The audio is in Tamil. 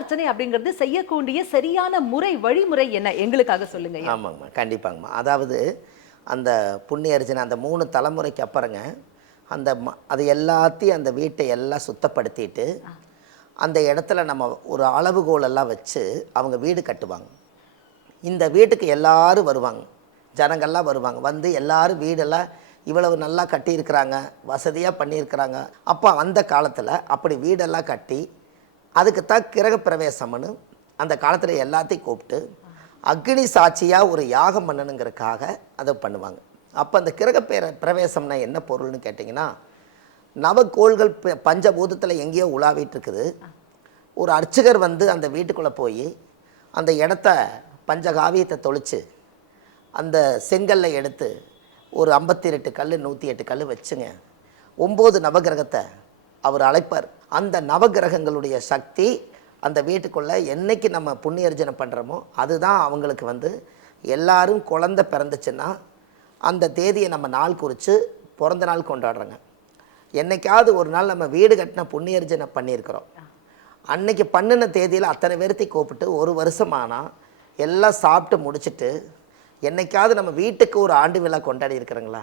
அர்ச்சனை அப்படிங்கிறது செய்யக்கூடிய சரியான வழிமுறை என்ன எங்களுக்காக சொல்லுங்க. ஆமாங்கம்மா, கண்டிப்பாங்கம்மா. அதாவது அந்த புண்ணிய அர்ச்சனை அந்த 3 தலைமுறைக்கு அப்புறங்க அந்த அது எல்லாத்தையும் அந்த வீட்டை எல்லாம் சுத்தப்படுத்திட்டு அந்த இடத்துல நம்ம ஒரு அளவுகோல் எல்லாம் வச்சு அவங்க வீடு கட்டுவாங்க. இந்த வீட்டுக்கு எல்லாரும் வருவாங்க, ஜனங்கள்லாம் வருவாங்க. வந்து எல்லாரும் வீடெல்லாம் இவ்வளவு நல்லா கட்டியிருக்கிறாங்க, வசதியாக பண்ணியிருக்கிறாங்க. அப்போ அந்த காலத்தில் அப்படி வீடெல்லாம் கட்டி அதுக்கு தான் கிரகப்பிரவேசம்னு அந்த காலத்தில் எல்லாத்தையும் கூப்பிட்டு அக்னி சாட்சியாக ஒரு யாகம் பண்ணணுங்கிறதுக்காக அதை பண்ணுவாங்க. அப்போ அந்த பிரவேசம்னா என்ன பொருள்னு கேட்டிங்கன்னா, நவக்கோள்கள் பஞ்சபூதத்தில் எங்கேயோ உலாவிட்டு இருக்குது. ஒரு அர்ச்சகர் வந்து அந்த வீட்டுக்குள்ளே போய் அந்த இடத்த பஞ்சகாவியத்தை தொளித்து அந்த செங்கல்லை எடுத்து ஒரு 52 கல் 108 கல் வச்சுங்க 9 நவகிரகத்தை அவர் அழைப்பார். அந்த நவகிரகங்களுடைய சக்தி அந்த வீட்டுக்குள்ளே என்றைக்கு நம்ம புண்ணியர்ஜனை பண்ணுறோமோ அதுதான் அவங்களுக்கு வந்து எல்லாரும் குழந்தை பிறந்துச்சுன்னா அந்த தேதியை நம்ம நாள் குறித்து பிறந்த நாள் கொண்டாடுறோங்க. என்றைக்காவது ஒரு நாள் நம்ம வீடு கட்டின புண்ணியர்ஜனை பண்ணியிருக்கிறோம், அன்னைக்கு பண்ணின தேதியில் அத்தனை பேர்த்தையும் கூப்பிட்டு ஒரு வருஷமானால் எல்லாம் சாப்பிட்டு முடிச்சுட்டு என்றைக்காவது நம்ம வீட்டுக்கு ஒரு ஆண்டு விழா கொண்டாடி இருக்கிறோங்களா?